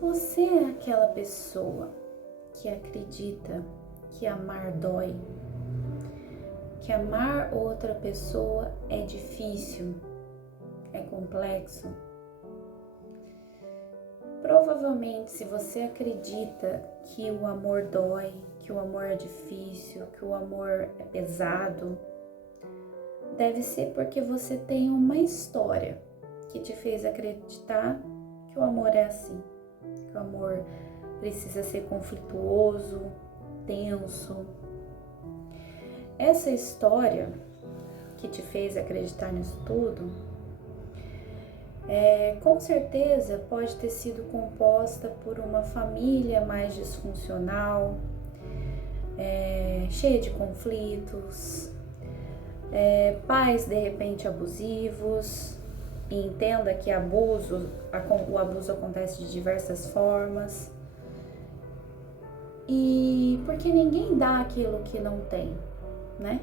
Você é aquela pessoa que acredita que amar dói, que amar outra pessoa é difícil, é complexo? Provavelmente, se você acredita que o amor dói, que o amor é difícil, que o amor é pesado, deve ser porque você tem uma história que te fez acreditar que o amor é assim, que o amor precisa ser conflituoso, tenso. Essa história que te fez acreditar nisso tudo, com certeza pode ter sido composta por uma família mais disfuncional, cheia de conflitos, pais de repente abusivos. E entenda que o abuso acontece de diversas formas. E porque ninguém dá aquilo que não tem, né?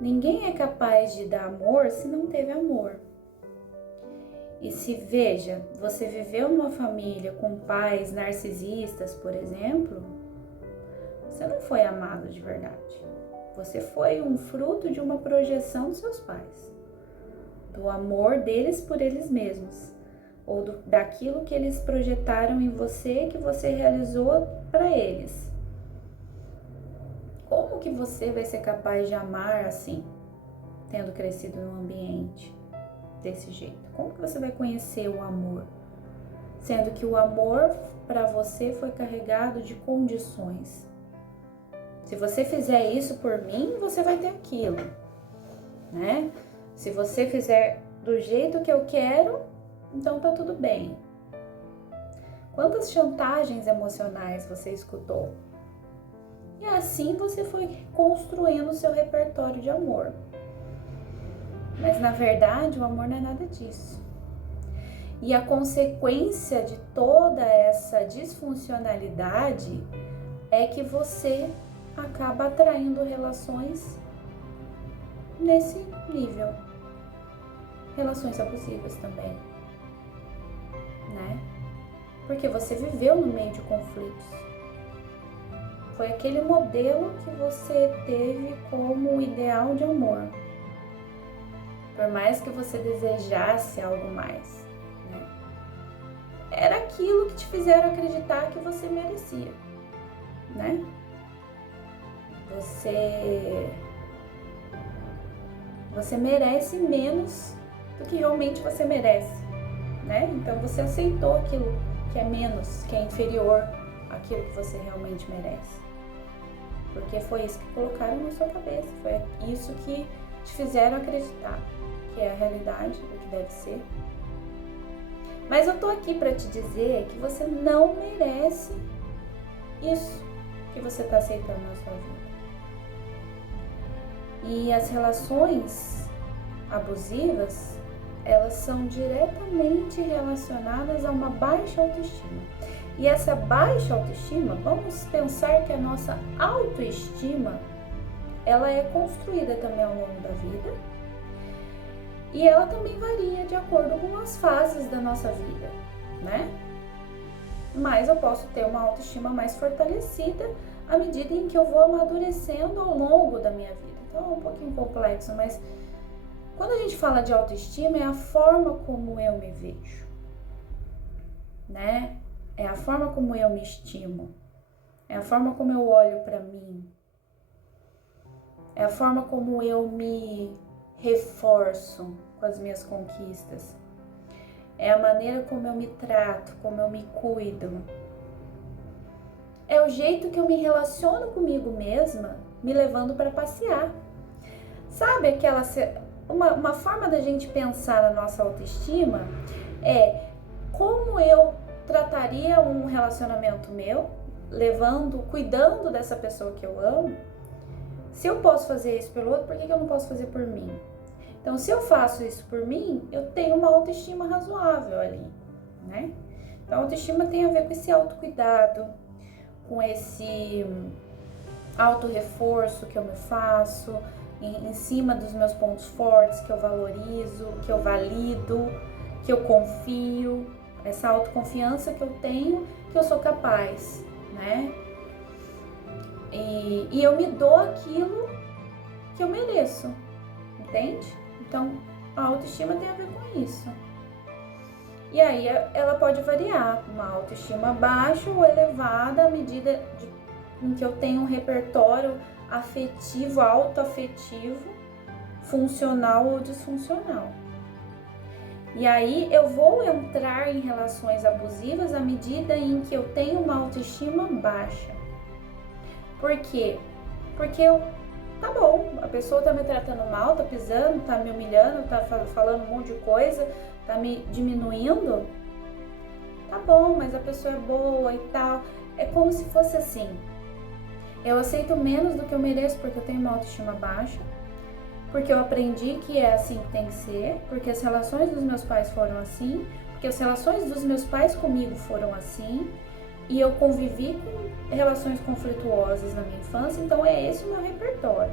Ninguém é capaz de dar amor se não teve amor. E se veja, você viveu numa família com pais narcisistas, por exemplo, você não foi amado de verdade. Você foi um fruto de uma projeção dos seus pais, do amor deles por eles mesmos, ou daquilo que eles projetaram em você, que você realizou para eles. Como que você vai ser capaz de amar assim, tendo crescido num ambiente desse jeito? Como que você vai conhecer o amor, sendo que o amor para você foi carregado de condições? Se você fizer isso por mim, você vai ter aquilo, né? Se você fizer do jeito que eu quero, então tá tudo bem. Quantas chantagens emocionais você escutou? E assim você foi construindo o seu repertório de amor. Mas na verdade, o amor não é nada disso. E a consequência de toda essa disfuncionalidade é que você acaba atraindo relações nesse nível. Relações abusivas também, né? Porque você viveu no meio de conflitos. Foi aquele modelo que você teve como ideal de amor. Por mais que você desejasse algo mais, né? Era aquilo que te fizeram acreditar que você merecia, né? Você merece menos do que realmente você merece, né? Então você aceitou aquilo que é menos, que é inferior àquilo que você realmente merece. Porque foi isso que colocaram na sua cabeça, foi isso que te fizeram acreditar que é a realidade, o que deve ser. Mas eu tô aqui para te dizer que você não merece isso que você está aceitando na sua vida. E as relações abusivas, elas são diretamente relacionadas a uma baixa autoestima. E essa baixa autoestima, vamos pensar que a nossa autoestima, ela é construída também ao longo da vida e ela também varia de acordo com as fases da nossa vida, né? Mas eu posso ter uma autoestima mais fortalecida à medida em que eu vou amadurecendo ao longo da minha vida. Então é um pouquinho complexo, mas quando a gente fala de autoestima, é a forma como eu me vejo, né? É a forma como eu me estimo, é a forma como eu olho para mim, é a forma como eu me reforço com as minhas conquistas, é a maneira como eu me trato, como eu me cuido, é o jeito que eu me relaciono comigo mesma, me levando para passear. Sabe uma forma da gente pensar na nossa autoestima é como eu trataria um relacionamento meu, cuidando dessa pessoa que eu amo. Se eu posso fazer isso pelo outro, por que eu não posso fazer por mim? Então, se eu faço isso por mim, eu tenho uma autoestima razoável ali, né? Então, a autoestima tem a ver com esse autocuidado, com esse autorreforço que eu me faço, em cima dos meus pontos fortes, que eu valorizo, que eu valido, que eu confio. essa autoconfiança que eu tenho, que eu sou capaz, né? E eu me dou aquilo que eu mereço, entende? Então, a autoestima tem a ver com isso. E aí ela pode variar, uma autoestima baixa ou elevada à medida em que eu tenho um repertório afetivo, autoafetivo, funcional ou disfuncional. E aí eu vou entrar em relações abusivas à medida em que eu tenho uma autoestima baixa. Por quê? Porque tá bom, a pessoa tá me tratando mal, tá pisando, tá me humilhando, tá falando um monte de coisa, tá me diminuindo. Tá bom, mas a pessoa é boa e tal. É como se fosse assim. Eu aceito menos do que eu mereço porque eu tenho uma autoestima baixa. Porque eu aprendi que é assim que tem que ser, porque as relações dos meus pais foram assim, porque as relações dos meus pais comigo foram assim, e eu convivi com relações conflituosas na minha infância, então é esse o meu repertório.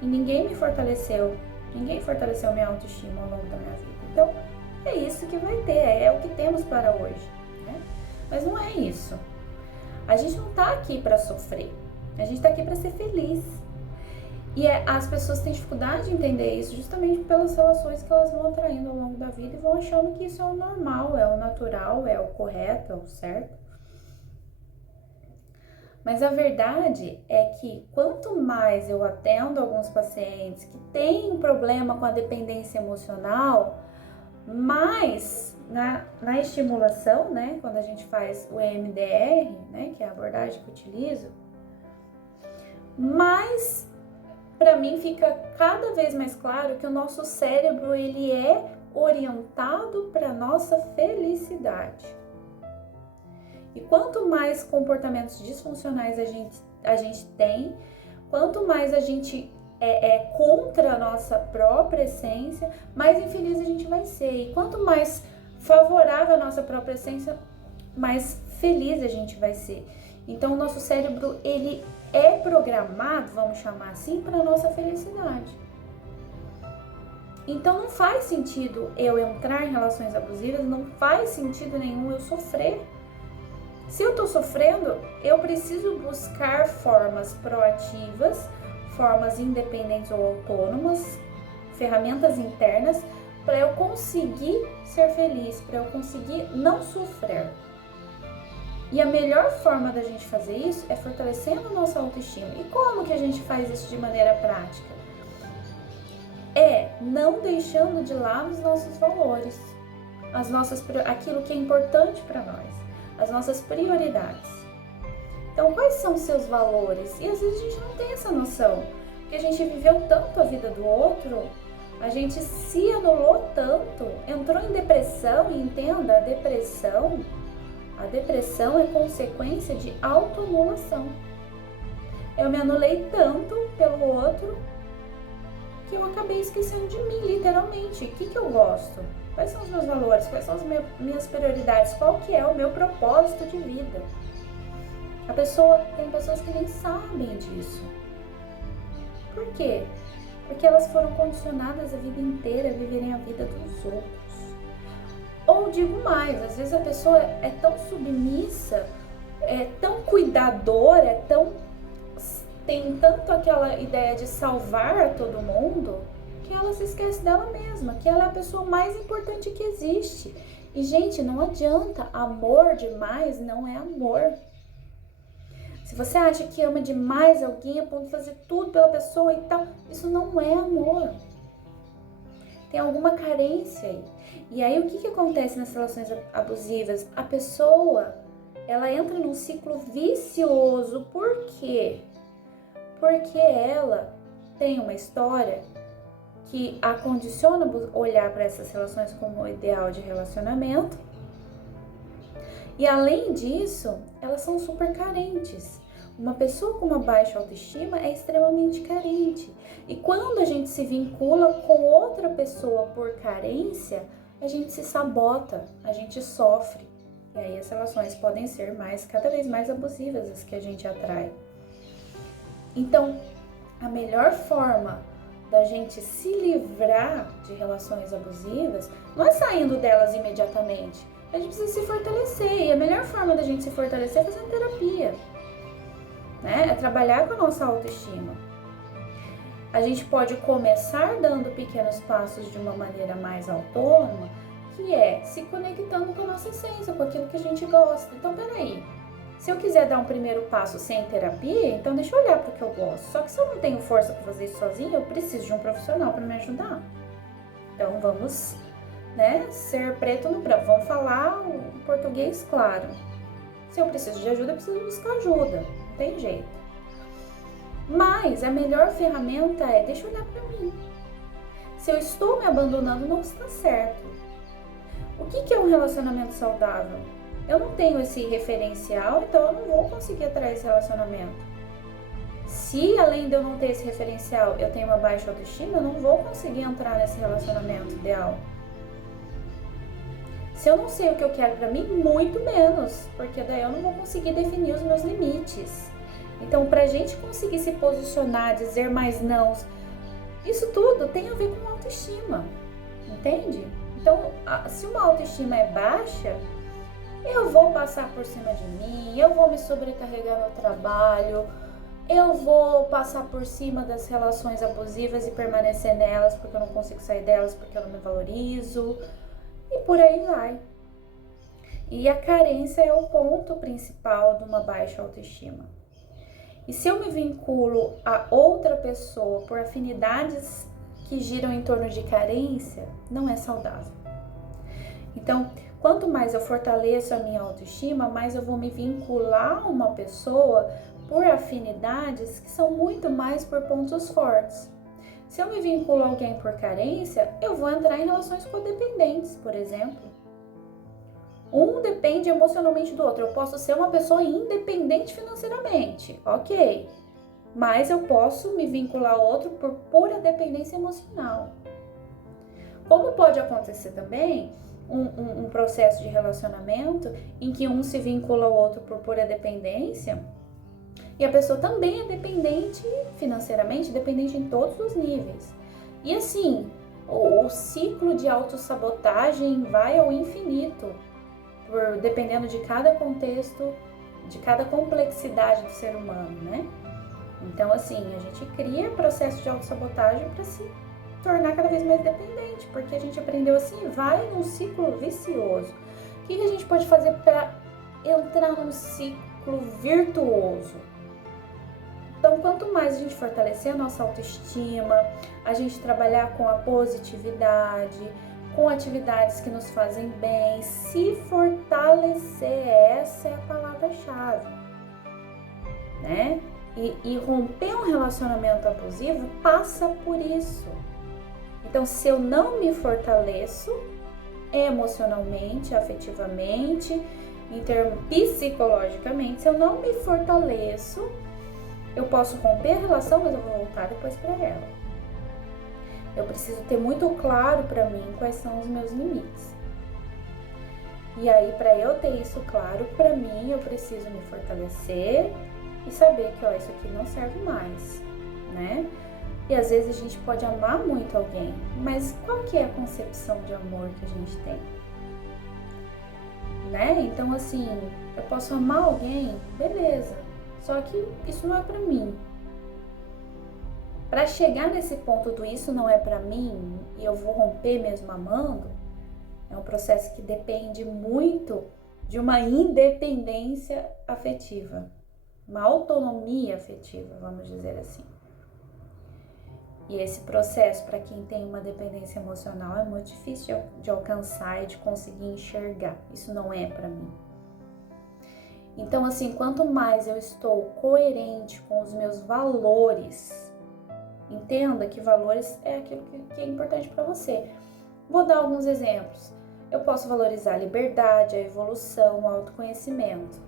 E ninguém fortaleceu minha autoestima ao longo da minha vida. Então, é isso que vai ter, é o que temos para hoje, né? Mas não é isso. A gente não tá aqui para sofrer, a gente tá aqui para ser feliz. E as pessoas têm dificuldade de entender isso justamente pelas relações que elas vão atraindo ao longo da vida e vão achando que isso é o normal, é o natural, é o correto, é o certo. Mas a verdade é que quanto mais eu atendo alguns pacientes que têm um problema com a dependência emocional, mais na estimulação, né, quando a gente faz o EMDR, né, que é a abordagem que eu utilizo, mais para mim fica cada vez mais claro que o nosso cérebro ele é orientado para nossa felicidade. E quanto mais comportamentos disfuncionais a gente tem, quanto mais a gente é contra a nossa própria essência, mais infeliz a gente vai ser. E quanto mais favorável a nossa própria essência, mais feliz a gente vai ser. Então o nosso cérebro ele é programado, vamos chamar assim, para a nossa felicidade. Então não faz sentido eu entrar em relações abusivas, não faz sentido nenhum eu sofrer. Se eu estou sofrendo, eu preciso buscar formas proativas, formas independentes ou autônomas, ferramentas internas, para eu conseguir ser feliz, para eu conseguir não sofrer. E a melhor forma da gente fazer isso é fortalecendo a nossa autoestima. E como que a gente faz isso de maneira prática? É não deixando de lado os nossos valores, aquilo que é importante para nós, as nossas prioridades. Então, quais são os seus valores? E às vezes a gente não tem essa noção, porque a gente viveu tanto a vida do outro, a gente se anulou tanto, entrou em depressão, e entenda, a depressão é consequência de autoanulação. Eu me anulei tanto pelo outro que eu acabei esquecendo de mim, literalmente. O que eu gosto? Quais são os meus valores? Quais são as minhas prioridades? Qual que é o meu propósito de vida? Tem pessoas que nem sabem disso. Por quê? Porque elas foram condicionadas a vida inteira a viverem a vida dos outros. Ou digo mais, às vezes a pessoa é tão submissa, é tão cuidadora, tem tanto aquela ideia de salvar a todo mundo, que ela se esquece dela mesma, que ela é a pessoa mais importante que existe. E, gente, não adianta, amor demais não é amor. Se você acha que ama demais alguém a ponto de fazer tudo pela pessoa e tal, isso não é amor. Tem alguma carência aí. E aí o que acontece nas relações abusivas? A pessoa, ela entra num ciclo vicioso. Por quê? Porque ela tem uma história que a condiciona a olhar para essas relações como o ideal de relacionamento. E além disso, elas são super carentes. Uma pessoa com uma baixa autoestima é extremamente carente. E quando a gente se vincula com outra pessoa por carência, a gente se sabota, a gente sofre. E aí as relações podem ser cada vez mais abusivas as que a gente atrai. Então, a melhor forma da gente se livrar de relações abusivas não é saindo delas imediatamente. A gente precisa se fortalecer, e a melhor forma da gente se fortalecer é fazendo terapia, né? É trabalhar com a nossa autoestima. A gente pode começar dando pequenos passos de uma maneira mais autônoma, que é se conectando com a nossa essência, com aquilo que a gente gosta. Então, peraí, se eu quiser dar um primeiro passo sem terapia, então deixa eu olhar para o que eu gosto. Só que se eu não tenho força para fazer isso sozinha, eu preciso de um profissional para me ajudar. Então, vamos, né, ser preto no branco. Vamos falar o português claro. Se eu preciso de ajuda, eu preciso buscar ajuda. Não tem jeito. Mas a melhor ferramenta é, deixa eu olhar para mim. Se eu estou me abandonando, não está certo. O que é um relacionamento saudável? Eu não tenho esse referencial, então eu não vou conseguir atrair esse relacionamento. Se além de eu não ter esse referencial, eu tenho uma baixa autoestima, eu não vou conseguir entrar nesse relacionamento ideal. Se eu não sei o que eu quero para mim, muito menos, porque daí eu não vou conseguir definir os meus limites. Então, para a gente conseguir se posicionar, dizer mais não, isso tudo tem a ver com autoestima, entende? Então, se uma autoestima é baixa, eu vou passar por cima de mim, eu vou me sobrecarregar no trabalho, eu vou passar por cima das relações abusivas e permanecer nelas porque eu não consigo sair delas, porque eu não me valorizo, e por aí vai. E a carência é o ponto principal de uma baixa autoestima. E se eu me vinculo a outra pessoa por afinidades que giram em torno de carência, não é saudável. Então, quanto mais eu fortaleço a minha autoestima, mais eu vou me vincular a uma pessoa por afinidades que são muito mais por pontos fortes. Se eu me vinculo a alguém por carência, eu vou entrar em relações codependentes, por exemplo. Um depende emocionalmente do outro. Eu posso ser uma pessoa independente financeiramente, ok. Mas eu posso me vincular ao outro por pura dependência emocional. Como pode acontecer também um processo de relacionamento em que um se vincula ao outro por pura dependência e a pessoa também é dependente financeiramente, dependente em todos os níveis. E assim, o ciclo de autossabotagem vai ao infinito, dependendo de cada contexto, de cada complexidade do ser humano, né? Então, assim, a gente cria processo de autossabotagem para se tornar cada vez mais dependente, porque a gente aprendeu assim, vai num ciclo vicioso. O que a gente pode fazer para entrar num ciclo virtuoso? Então, quanto mais a gente fortalecer a nossa autoestima, a gente trabalhar com a positividade, com atividades que nos fazem bem, se fortalecer, essa é a palavra-chave, né? E romper um relacionamento abusivo passa por isso. Então, se eu não me fortaleço emocionalmente, afetivamente, psicologicamente, se eu não me fortaleço, eu posso romper a relação, mas eu vou voltar depois para ela. Eu preciso ter muito claro para mim quais são os meus limites. E aí, para eu ter isso claro para mim, eu preciso me fortalecer e saber que, ó, isso aqui não serve mais, né? E às vezes a gente pode amar muito alguém, mas qual que é a concepção de amor que a gente tem? Né? Então, assim, eu posso amar alguém, beleza, só que isso não é pra mim. Para chegar nesse ponto do isso não é pra mim e eu vou romper mesmo amando, é um processo que depende muito de uma independência afetiva, uma autonomia afetiva, vamos dizer assim. E esse processo, para quem tem uma dependência emocional, é muito difícil de alcançar e de conseguir enxergar. Isso não é para mim. Então, assim, quanto mais eu estou coerente com os meus valores, entenda que valores é aquilo que é importante para você. Vou dar alguns exemplos. Eu posso valorizar a liberdade, a evolução, o autoconhecimento.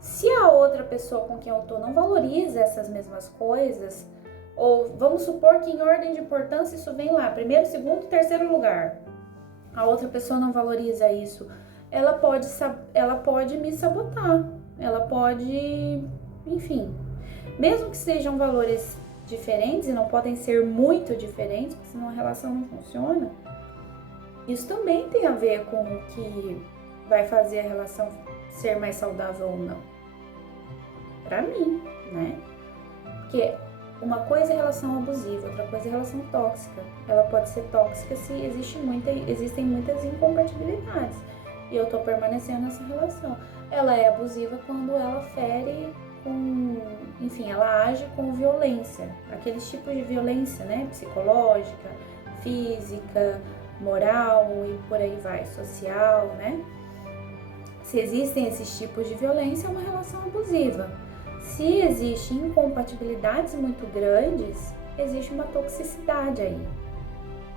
Se a outra pessoa com quem eu tô não valoriza essas mesmas coisas, ou vamos supor que em ordem de importância isso vem lá, primeiro, segundo, terceiro lugar. A outra pessoa não valoriza isso. Ela pode me sabotar. Ela pode, enfim. Mesmo que sejam valores diferentes e não podem ser muito diferentes, porque senão a relação não funciona, isso também tem a ver com o que vai fazer a relação ser mais saudável ou não. Pra mim, né? Porque uma coisa é relação abusiva, outra coisa é relação tóxica. Ela pode ser tóxica se existem muitas incompatibilidades e eu tô permanecendo nessa relação. Ela é abusiva quando ela fere enfim, ela age com violência, aqueles tipos de violência, né? Psicológica, física, moral e por aí vai, social, né? Se existem esses tipos de violência, é uma relação abusiva. Se existem incompatibilidades muito grandes, existe uma toxicidade aí,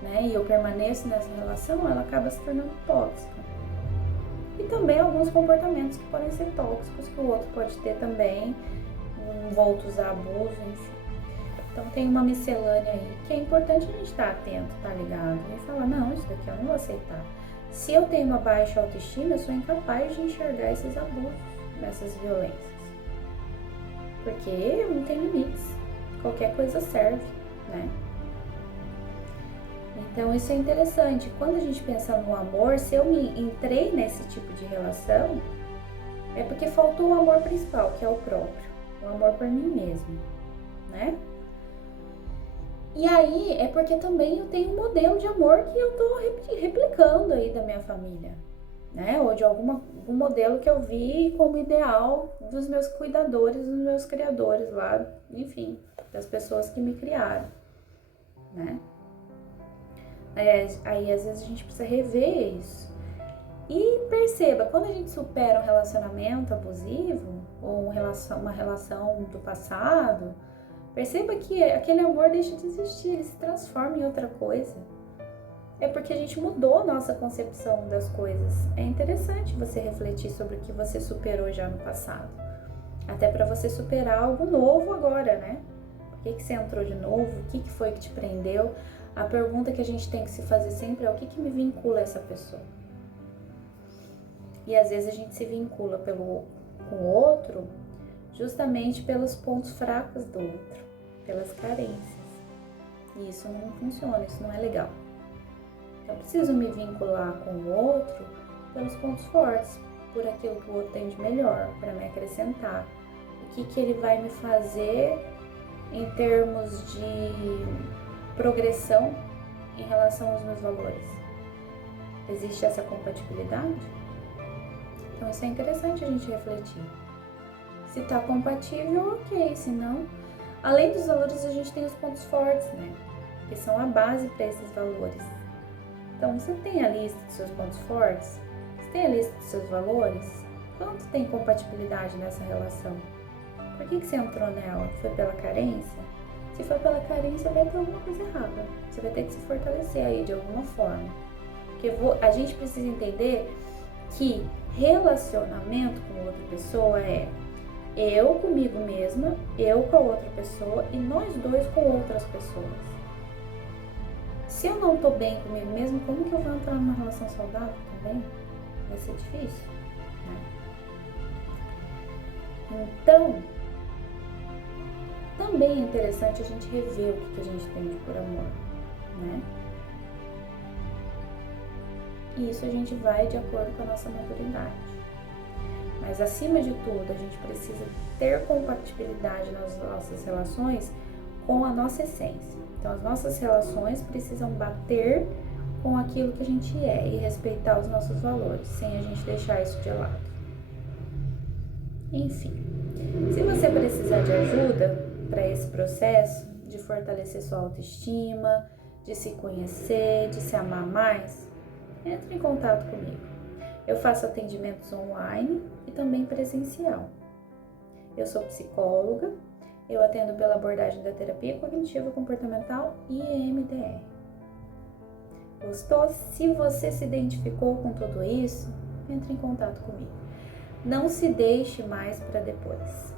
né? E eu permaneço nessa relação, ela acaba se tornando tóxica. E também alguns comportamentos que podem ser tóxicos, que o outro pode ter também, envoltos a abuso, enfim. Então tem uma miscelânea aí que é importante a gente estar atento, tá ligado? E falar, não, isso daqui eu não vou aceitar. Se eu tenho uma baixa autoestima, eu sou incapaz de enxergar esses abusos, essas violências. Porque não tem limites. Qualquer coisa serve, né? Então isso é interessante. Quando a gente pensa no amor, se eu me entrei nesse tipo de relação, é porque faltou o amor principal, que é o próprio. O amor por mim mesmo, né? E aí é porque também eu tenho um modelo de amor que eu tô replicando aí da minha família, né? Ou de algum modelo que eu vi como ideal dos meus cuidadores, dos meus criadores lá, enfim, das pessoas que me criaram, né? Aí às vezes a gente precisa rever isso. E perceba, quando a gente supera um relacionamento abusivo, ou uma relação do passado, perceba que aquele amor deixa de existir, ele se transforma em outra coisa. É porque a gente mudou a nossa concepção das coisas. É interessante você refletir sobre o que você superou já no passado. Até para você superar algo novo agora, né? Por que você entrou de novo? O que foi que te prendeu? A pergunta que a gente tem que se fazer sempre é: o que me vincula a essa pessoa? E às vezes a gente se vincula com o outro justamente pelos pontos fracos do outro, pelas carências. E isso não funciona, isso não é legal. Eu preciso me vincular com o outro pelos pontos fortes, por aquilo que o outro tem de melhor, para me acrescentar. O que ele vai me fazer em termos de progressão em relação aos meus valores. Existe essa compatibilidade? Então isso é interessante a gente refletir. Se está compatível, ok. Se não, além dos valores, a gente tem os pontos fortes, né? Que são a base para esses valores. Então, você tem a lista dos seus pontos fortes? Você tem a lista dos seus valores? Quanto tem compatibilidade nessa relação? Por que você entrou nela? Foi pela carência? Se for pela carência, vai ter alguma coisa errada. Você vai ter que se fortalecer aí de alguma forma. Porque a gente precisa entender que relacionamento com outra pessoa é eu comigo mesma, eu com a outra pessoa e nós dois com outras pessoas. Se eu não tô bem comigo mesmo, como que eu vou entrar numa relação saudável também? Vai ser difícil, né? Então, também é interessante a gente rever o que a gente entende por amor, né? E isso a gente vai de acordo com a nossa maturidade. Mas acima de tudo, a gente precisa ter compatibilidade nas nossas relações com a nossa essência. Então, as nossas relações precisam bater com aquilo que a gente é e respeitar os nossos valores, sem a gente deixar isso de lado. Enfim, se você precisar de ajuda para esse processo de fortalecer sua autoestima, de se conhecer, de se amar mais, entre em contato comigo. Eu faço atendimentos online e também presencial. Eu sou psicóloga, eu atendo pela abordagem da terapia cognitiva comportamental e EMDR. Gostou? Se você se identificou com tudo isso, entre em contato comigo. Não se deixe mais para depois.